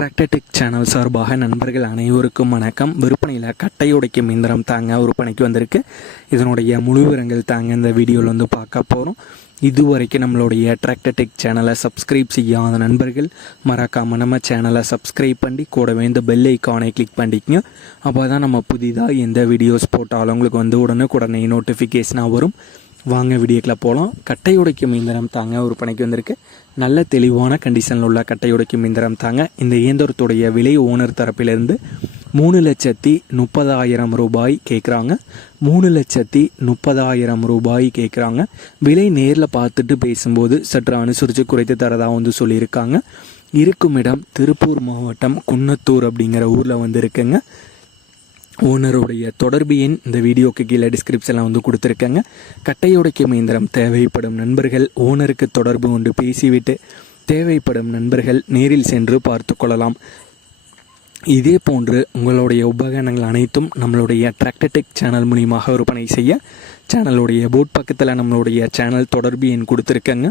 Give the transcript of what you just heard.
Tractor Tech channel சார்பாக நண்பர்கள் அனைவருக்கும் வணக்கம். விற்பனையில் கட்டை உடைக்கும் இயந்திரம் தாங்க விற்பனைக்கு வந்திருக்கு. இதனுடைய முழு விவரங்கள் தாங்க இந்த வீடியோவில் வந்து பார்க்க போகிறோம் இதுவரைக்கும் நம்மளுடைய டிராக்டர்டெக் சேனலை சப்ஸ்கிரைப் செய்யாத நண்பர்கள் மறக்காமல் நம்ம சேனலை சப்ஸ்கிரைப் பண்ணி கூடவே இந்த பெல் ஐக்கானை கிளிக் பண்ணிக்கங்க. அப்போ தான் நம்ம புதிதாக எந்த வீடியோஸ் போட்டாலும் உங்களுக்கு வந்து உடனே உடனே நோட்டிஃபிகேஷனாக வரும். வாங்க வீடியோக்கில் போகலாம் கட்டை உடைக்கும் இயந்திரம் தாங்க விற்பனைக்கு வந்திருக்கு. நல்ல தெளிவான கண்டிஷனில் உள்ள கட்டை உடைக்கும் இயந்திரம் தாங்க. இந்த இயந்திரத்துடைய விலை ஓனர் தரப்பிலிருந்து மூணு லட்சத்தி முப்பதாயிரம் ரூபாய் கேட்குறாங்க மூணு லட்சத்தி முப்பதாயிரம் ரூபாய் கேட்குறாங்க விலை நேரில் பார்த்துட்டு பேசும்போது சற்று அனுசரித்து குறைத்து தரதாக வந்து சொல்லியிருக்காங்க. இருக்கும் இடம் திருப்பூர் மாவட்டம் குன்னத்தூர் அப்படிங்கிற ஊரில் வந்து இருக்குங்க ஓனருடைய தொடர்பு எண் இந்த வீடியோக்கு கீழே டிஸ்கிரிப்ஷனில் வந்து கொடுத்துருக்கேங்க. கட்டையுடைக்கும் இயந்திரம் தேவைப்படும் நண்பர்கள் ஓனருக்கு தொடர்பு கொண்டு பேசிவிட்டு தேவைப்படும் நண்பர்கள் நேரில் சென்று பார்த்து கொள்ளலாம். இதே போன்று உங்களுடைய உபகரணங்கள் அனைத்தும் நம்மளுடைய டிராக்டடெக் சேனல் மூலியமாக விற்பனை செய்ய சேனலுடைய போட் பக்கத்தில் நம்மளுடைய சேனல் தொடர்பு எண் கொடுத்துருக்கேங்க.